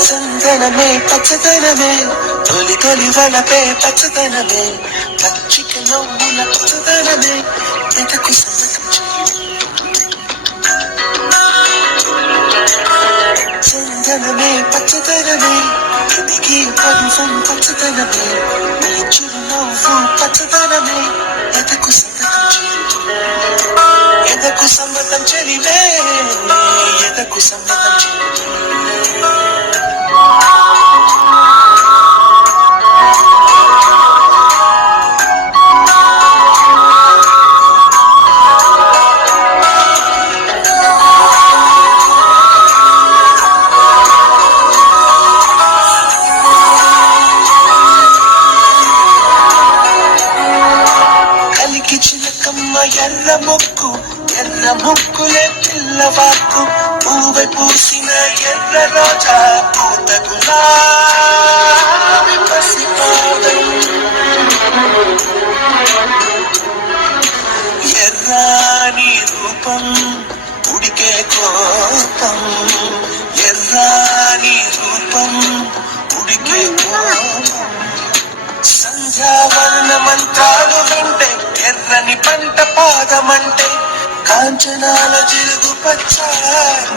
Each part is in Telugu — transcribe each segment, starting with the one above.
చందనమే పచ్చదనమే తొలి తొలి వలపే పచ్చదనమే పచ్చిక నవ్వుల పచ్చదనమే ఎదకు చందనమే పచ్చదనమే ఎదిగి పరువం పచ్చదనమే నీ చిరునవ్వు పచ్చదనమే ఎదకు ఎదకు సమ్మతం చెలివే ఎదకు సమ్మతం చెలివే కలికి చిలకమ్మ ఎర్ర ముక్కులే పిల్లవాకు పూవె పూసిన ఎర్ర రోజా పూత గులాబీ పసిపాదం ఎర్రాని రూపం ఉడికే కోపం ఎర్రాని రూపం ఉడికే కోపం సంధ్యావర్ణ మంత్రాలు వింటే ఎర్రని పంట పాదమంటే కాంచనాల జిలుగు పచ్చ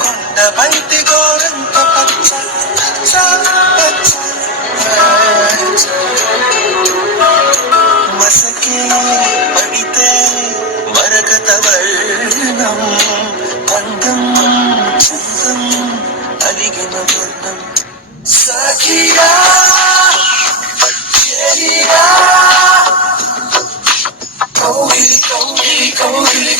కొండ బంతి గోరంత పచ్చ పచ్చ పచ్చ మసకే పడితే మరకత వర్ణం అందం చందం అలిగిన వర్ణం సఖియా కౌగిలి కౌగిలి కౌగిలి